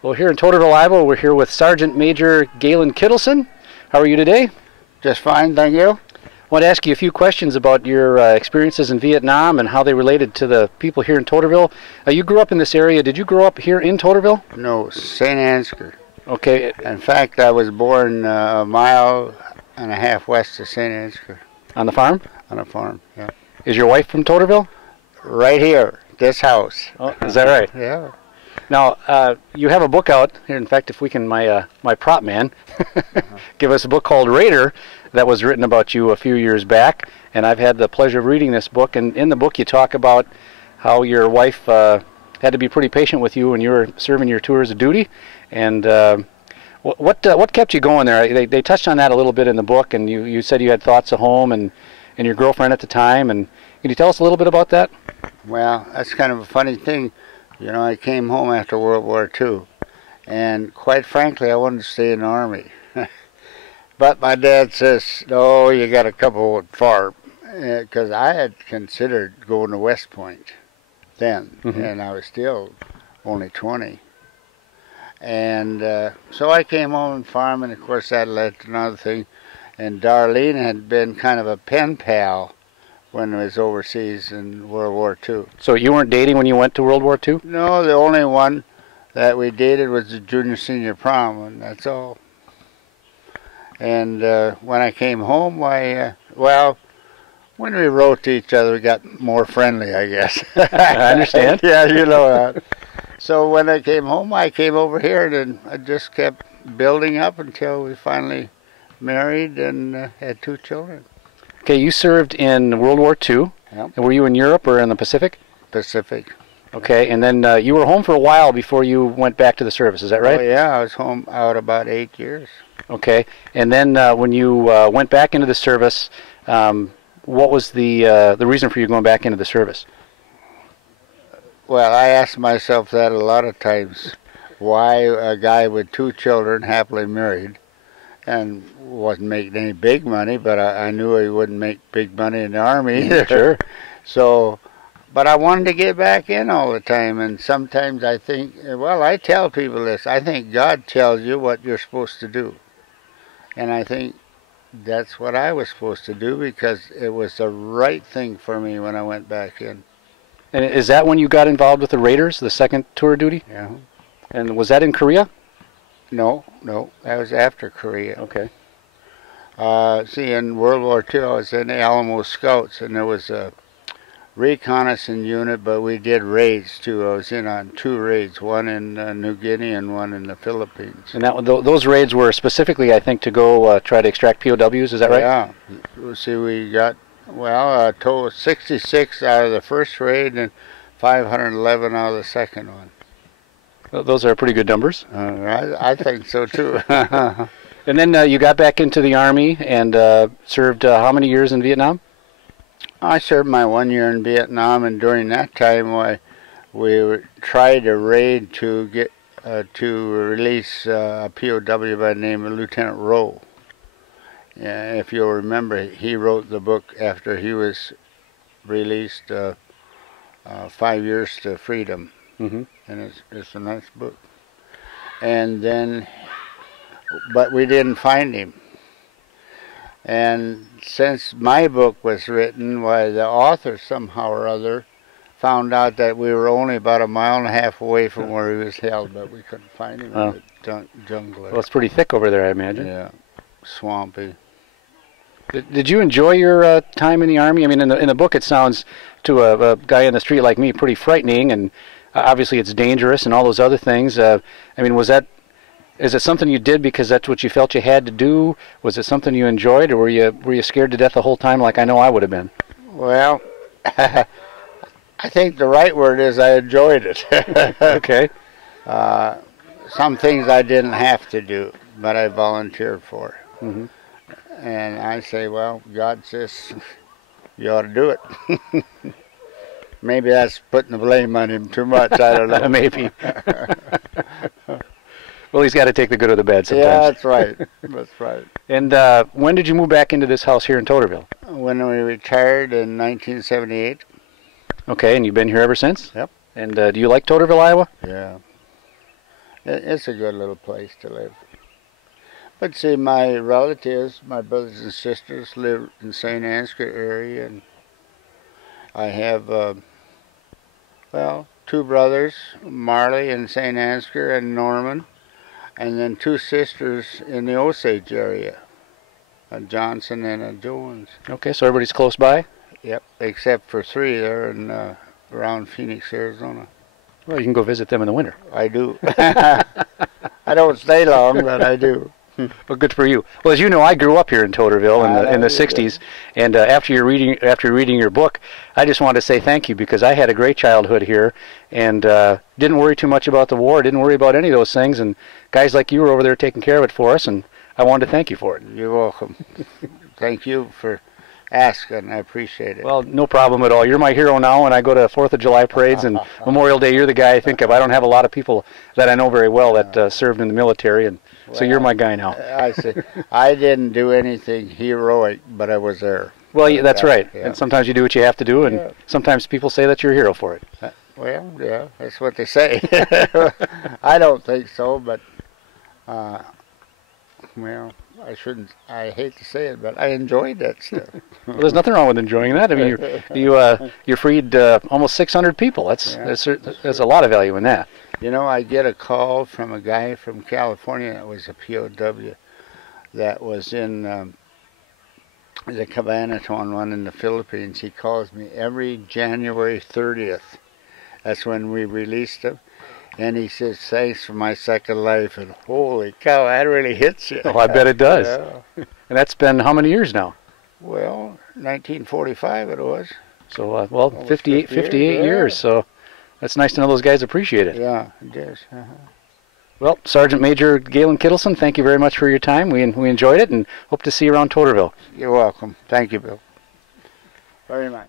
Well, here in Toeterville, Iowa, we're here with Sergeant Major Galen Kittleson. How are you today? Just fine, thank you. I want to ask you a few questions about your experiences in Vietnam and how they related to the people here in Toeterville. You grew up in this area. Did you grow up here in Toeterville? No, St. Ansgar. Okay. In fact, I was born a mile and a half west of St. Ansgar. On the farm? On a farm, yeah. Is your wife from Toeterville? Right here, this house. Oh, is that right? Yeah. Now, you have a book out here. In fact, if we can, my prop man, give us a book called Raider that was written about you a few years back. And I've had the pleasure of reading this book. And in the book, you talk about how your wife had to be pretty patient with you when you were serving your tours of duty. And what kept you going there? They touched on that a little bit in the book, and you said you had thoughts of home and your girlfriend at the time. And can you tell us a little bit about that? Well, that's kind of a funny thing. You know, I came home after World War II, and quite frankly, I wanted to stay in the Army. But my dad says, no, you got to come home far, because I had considered going to West Point then, and I was still only 20. And so I came home and farmed, and of course that led to another thing. And Darlene had been kind of a pen pal when I was overseas in World War II. So you weren't dating when you went to World War II? No, the only one that we dated was the junior-senior prom, and that's all. And when I came home, well, when we wrote to each other, we got more friendly, I guess. I understand. Yeah, you know that. So when I came home, I came over here, and I just kept building up until we finally married and had 2 children. Okay, you served in World War II. Yep. And were you in Europe or in the Pacific? Pacific. Okay, and then you were home for a while before you went back to the service, is that right? Oh, yeah, I was home out about 8 years. Okay, and then when you went back into the service, what was the reason for you going back into the service? Well, I asked myself that a lot of times. Why a guy with 2 children, happily married, and wasn't making any big money, but I knew he wouldn't make big money in the Army either. Sure. So, but I wanted to get back in all the time, and sometimes I think, well, I tell people this, I think God tells you what you're supposed to do. And I think that's what I was supposed to do, because it was the right thing for me when I went back in. And is that when you got involved with the Raiders, the second tour of duty? Yeah. And was that in Korea? No, that was after Korea. Okay. See, in World War II, I was in the Alamo Scouts, and there was a reconnaissance unit, but we did raids too. I was in on 2 raids, one in New Guinea and one in the Philippines. And those raids were specifically, I think, to go try to extract POWs, is that right? Yeah. See, we got, well, a total 66 out of the first raid and 511 out of the second one. Those are pretty good numbers. I think so too. And then you got back into the Army and served how many years in Vietnam? I served my 1 year in Vietnam, and during that time we tried a raid to get to release a POW by the name of Lieutenant Rowe. Yeah, if you'll remember, he wrote the book after he was released, 5 Years to Freedom. Mm-hmm. And it's a nice book. And then, but we didn't find him. And since my book was written, why the author somehow or other found out that we were only about 1.5 miles away from where he was held, but we couldn't find him in the jungle. Well, it's pretty thick over there, I imagine. Yeah, swampy. Did you enjoy your time in the Army? I mean, in the book, it sounds to a guy in the street like me pretty frightening, and obviously it's dangerous and all those other things. I mean, is it something you did because that's what you felt you had to do? Was it something you enjoyed, or were you scared to death the whole time like I know I would have been? Well, I think the right word is I enjoyed it. Okay. Some things I didn't have to do, but I volunteered for. Mm-hmm. And I say, well, God says you ought to do it. Maybe that's putting the blame on him too much. I don't know. Maybe. Well, he's got to take the good or the bad sometimes. Yeah, that's right. That's right. And when did you move back into this house here in Toeterville? When we retired in 1978. Okay, and you've been here ever since? Yep. And do you like Toeterville, Iowa? Yeah. It's a good little place to live. But see, my relatives, my brothers and sisters, live in St. Ansgar area, and I have, well, two brothers, Marley in St. Ansgar and Norman, and then two sisters in the Osage area, a Johnson and a Jones. Okay, so everybody's close by? Yep, except for three. They're in around Phoenix, Arizona. Well, you can go visit them in the winter. I do. I don't stay long, but I do. Well, good for you. Well, as you know, I grew up here in Toeterville in the '60s, and after reading your book, I just wanted to say thank you, because I had a great childhood here, and didn't worry too much about the war, didn't worry about any of those things, and guys like you were over there taking care of it for us, and I wanted to thank you for it. You're welcome. Thank you for asking. I appreciate it. Well, no problem at all. You're my hero now, and I go to 4th of July parades and Memorial Day. You're the guy I think of. I don't have a lot of people that I know very well that served in the military, and so you're my guy now. I see. I didn't do anything heroic, but I was there. Well, yeah, that's right. Yeah. And sometimes you do what you have to do, and Yeah. sometimes people say that you're a hero for it. Well, yeah, that's what they say. I don't think so, but well, I shouldn't. I hate to say it, but I enjoyed that stuff. Well, there's nothing wrong with enjoying that. I mean, you freed almost 600 people. That's a lot of value in that. You know, I get a call from a guy from California that was a POW that was in the Cabanatuan one in the Philippines. He calls me every January 30th. That's when we released him. And he says, thanks for my second life. And holy cow, that really hits you. Oh, I bet it does. Yeah. And that's been how many years now? Well, 1945 it was. So, well, 58 years. So that's nice to know those guys appreciate it. Yeah, it is. Well, Sergeant Major Galen Kittleson, thank you very much for your time. We enjoyed it and hope to see you around Toeterville. You're welcome. Thank you, Bill. Very much.